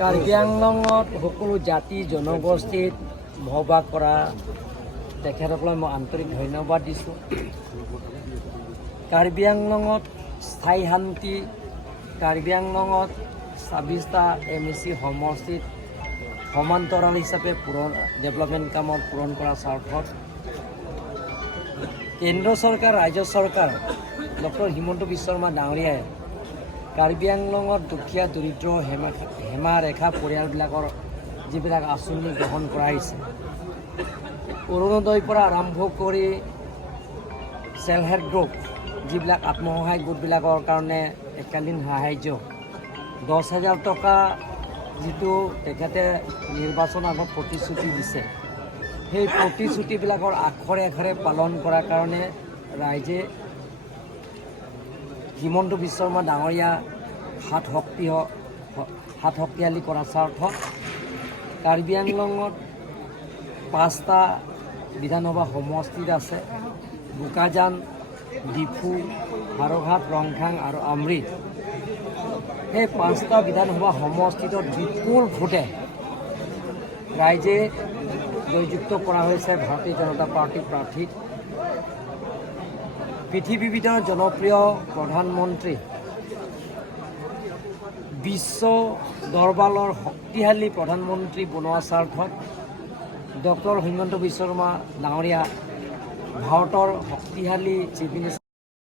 কাৰ্বি আংলঙত সকলো জাতি জনগোষ্ঠীত বসবাস কৰা তেখেতসকলক মই আন্তৰিক ধন্যবাদ দিছোঁ। কাৰ্বি আংলঙত স্থায়ী শান্তি, কাৰ্বি আংলঙত ২৬টা MEC সমষ্টিত সমান্তৰাল হিচাপে ডেভেলপমেণ্ট কামত পূৰণ কৰাৰ স্বাৰ্থত কেন্দ্ৰ চৰকাৰ, ৰাজ্য চৰকাৰ ডক্টৰ হিমন্ত বিশ্ব শৰ্মা ডাঙৰীয়াই কাৰ্বি আংলঙত দুখীয়া দৰিদ্ৰ সীমাৰেখা পৰিয়ালবিলাকৰ যিবিলাক আঁচনি গ্ৰহণ কৰা হৈছে, অৰুণোদয়ৰ পৰা আৰম্ভ কৰি ছেল্ফ হেল্প গ্ৰুপ যিবিলাক আত্মসহায়ক গোটবিলাকৰ কাৰণে এককালীন সাহাৰ্য ১০,০০০ টকা যিটো তেখেতে নিৰ্বাচন আগত প্ৰতিশ্ৰুতি দিছে, সেই প্ৰতিশ্ৰুতিবিলাকৰ আখৰে আখৰে পালন কৰাৰ কাৰণে ৰাইজে হিমন্ত বিশ্ব শৰ্মা ডাঙৰীয়া হাত শক্তিশালী কৰাৰ স্বাৰ্থত কাৰ্বি আংলঙত ৫টা বিধানসভা সমষ্টিত আছে। বোকাজান, ডিফু, হাৰঘাট, ৰংখাং আৰু আমৰিত। সেই ৫টা বিধানসভা সমষ্টিত বিপুল ভোটে ৰাইজে জয়যুক্ত কৰা হৈছে ভাৰতীয় জনতা পাৰ্টীৰ প্ৰাৰ্থীক। পৃথিৱীৰ ভিতৰত জনপ্ৰিয় প্ৰধানমন্ত্ৰী, বিশ্ব দৰবাৰৰ শক্তিশালী প্ৰধানমন্ত্ৰী বনোৱাৰ স্বাৰ্থত ডক্টৰ হিমন্ত বিশ্ব শৰ্মা ডাঙৰীয়া ভাৰতৰ শক্তিশালী চিফ মিনিষ্টাৰ